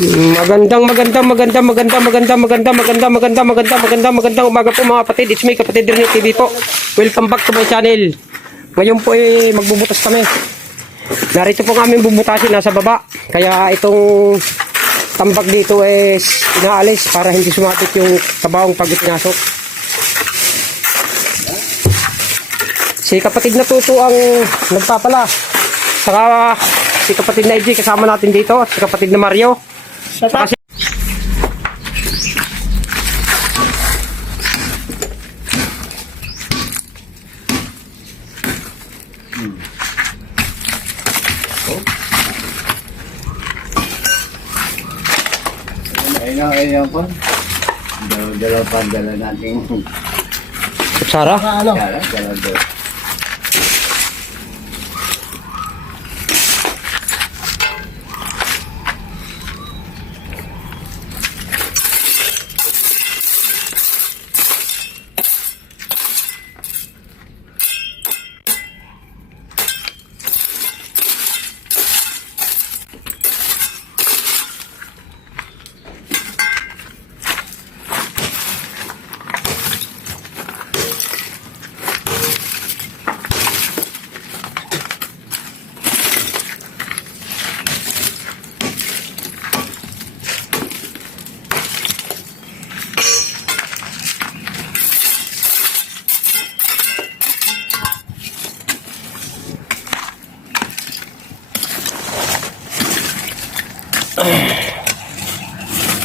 Magandang umaga po mga kapatid. It's me, Kapatid Ronnie TV po. Welcome back to my channel. Ngayon po magbubutas kami. Narito po kami bubutasin nasa baba. Kaya itong tambak dito inaalis para hindi sumapit yung tabawang pag ipinasok. Si Kapatid na Tuto ang nagpapala. Saka si Kapatid na EJ kasama natin dito. Si Kapatid na Mario. Saka Ayun po. Dalawa pa natin. Sara? Dalawa.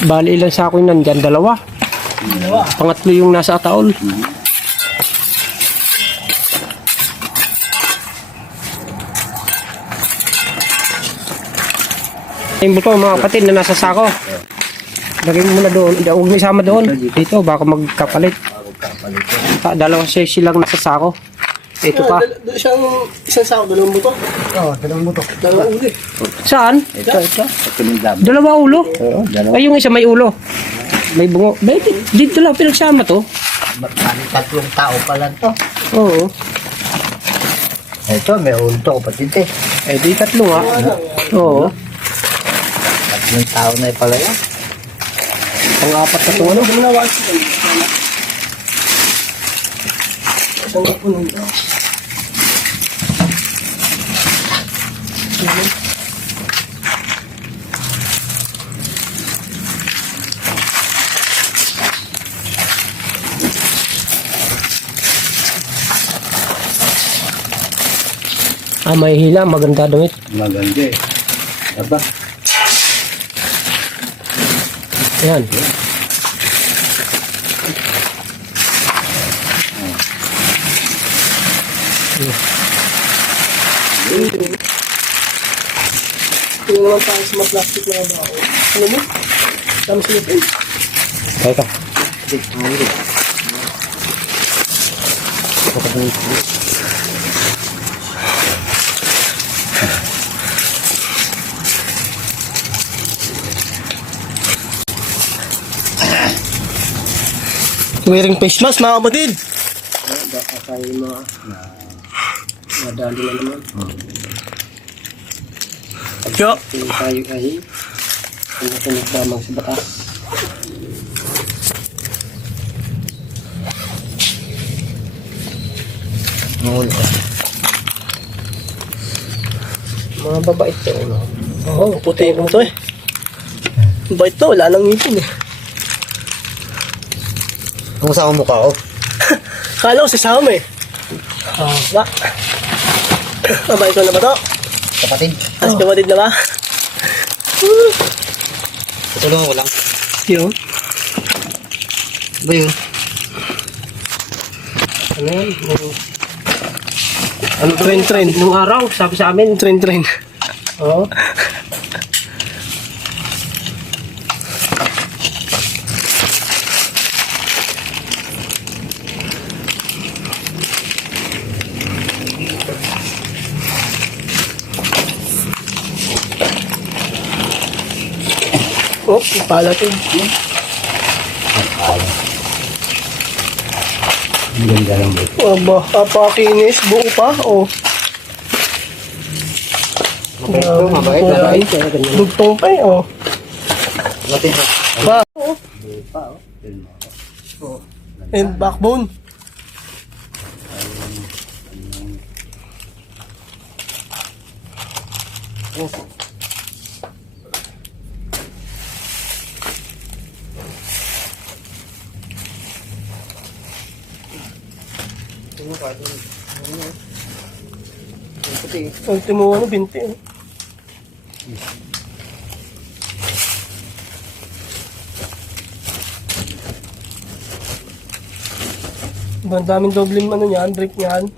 Bali ilang sako yun nandyan? Dalawa. Pangatlo yung nasa ataol. Yung buto mga kapatid na nasa sako. Lagay mo muna doon. Huwag mo isama doon. Dito baka magkapalit. Dalawang sesi lang nasa sako. Ito pa. Isang sako, dalawang buto. Oo, dalawang buto. Dalawang ulo. Saan? Ito. Dalawa ulo. Oo, dalawa. Ay yung isa may ulo. May bungo. Dito lang pinagsama to. Tatlong tao pala to. Oo. Ito, may unto kapatid eh. Di tatlo nga. Oo. Tatlong tao na pala yan. Pang-apat na ito ano. Isang ako nung ito. May hila. Maganda damit. Maganda eh. Aba? Ayan. Tingnan naman tayo sa mga plastic na ba. Ano mo? Dami silipin. Teka. Wearing face mask mga kapatid. Baka tayo madali na naman. Yo. Tingin tayo ay tunog lamang sa batas. Mga babait to. Oo, puti mo to eh. Bait to, wala nang ngipin eh. Ang sa mukha ko. Kala ko si Sam eh. Ba? Mabait ko na ba to? Kapatid. As kapatid na ba? Tutulungan ko lang. Yun. Ba yun? Ano yan? Ano train? Nung araw, sabi sa amin. Train. Oo. Oh, pala to. Ang ganda lang ba? Aba, papakinis, buo pa, oh. Mabait. Dugtong pa eh, oh. Ba? Oo. Hindi pa, oh. Yun mo. Oh. And backbone. Ultimo ano, 20. Eh. Ang daming dobleng ano niyan, brick niyan.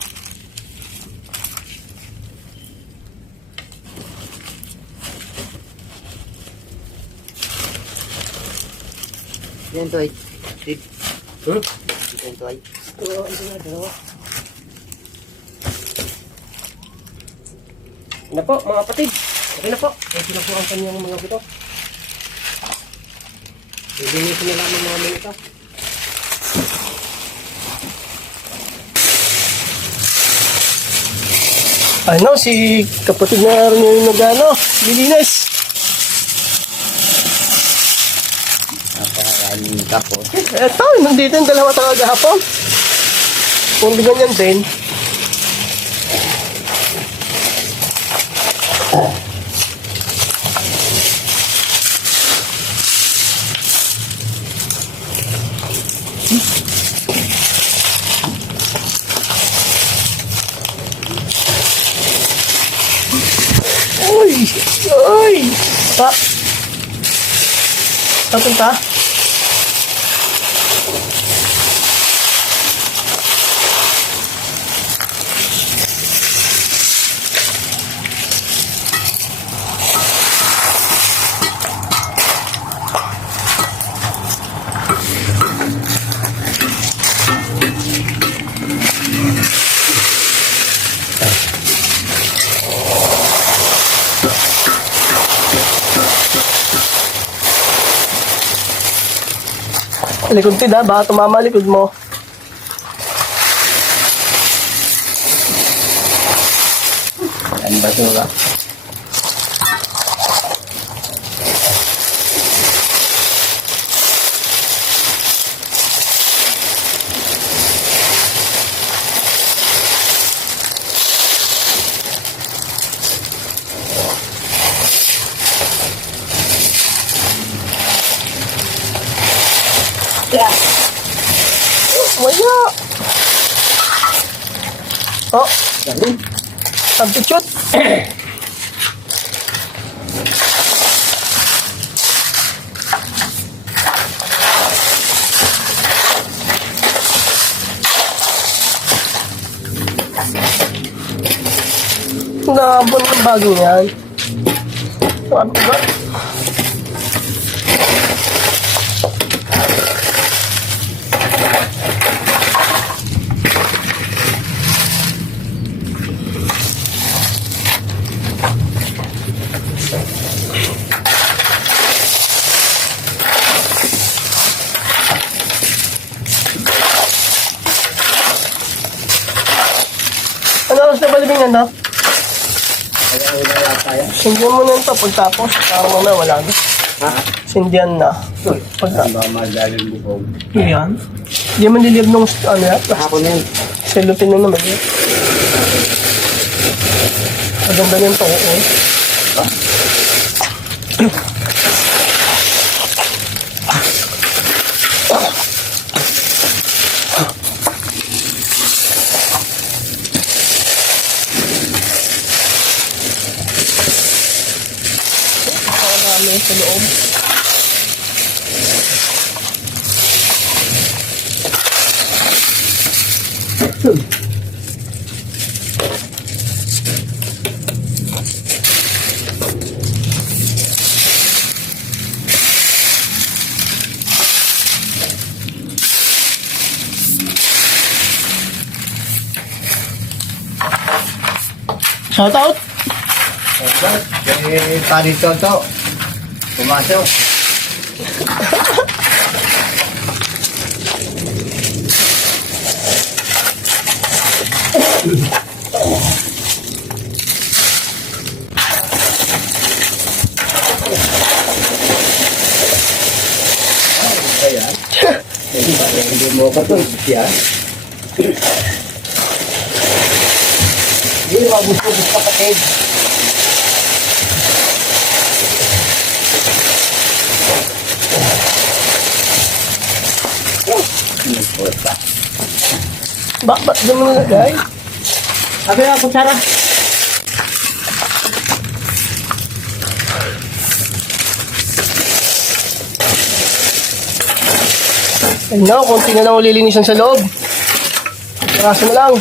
Yan to, Hmm? Yan to, ay. Dalawa. Na po, mga kapatid. Okay na po. Okay na po ang kanyang mga bito. Lilinisin na namin namin ito. Ano, si kapatid na rin yung nag-ano, lilinis. Napakaraming kapo. Eto, nandito yung dalawa talaga hapon. Kung di ganyan din. Uy! Uy! Pa! Papunta? Likod tid ha, baka tumama likod mo. Yan basura. Wala! Oh! Sampitsot! Nabon ng bagong yan. Ano ba? Ano oras na balibingan na? Kaya wala tayo. Sindihan mo na ito pagtapos. Parang mamaya wala na. Ha? Sindihan na. Pagka. Ang mga madaling bukog. Yan. Hindi man niliyab nung ano yan. Hapon na yun. Selupin na naman yun. Maganda na yung toko. Marami sa loob. Shout out! Eh, parito to. Pumasok. Hindi mo ka to, siya. Hindi mo gusto kapatid. Ba't doon mo nalagay? Sabi na, kutsara. Ayun na, konti na lang ulilinisan sa loob. Piraso na lang.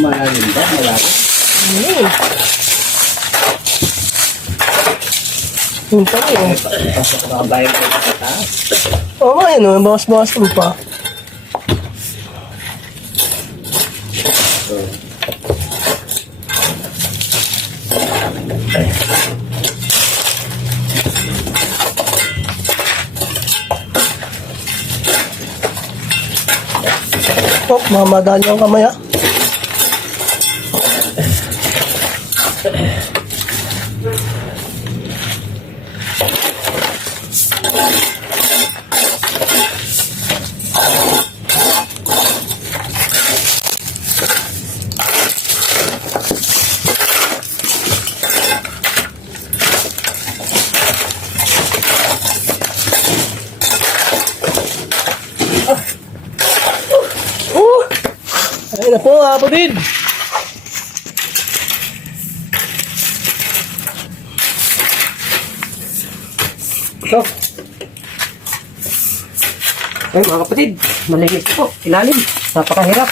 Malalim ba? Malalim. Yun pa rin. Pasok ka ba yung taas? Oo nga yun, bawas-bawas mo pa. Oh, mamadali ang kamay ah. Ayun na po, kapatid. So. Ay, mga kapatid, malinis po. Ilalim. Napakahirap.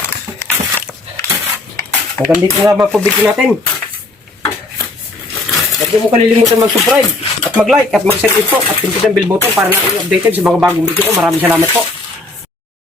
Hanggang dito na po video natin. Huwag niyo mo kalilimutan mag-subscribe at mag-like at mag-share po at pindutin ang bell button para na kayo updated sa mga bagong video ko. Maraming salamat po.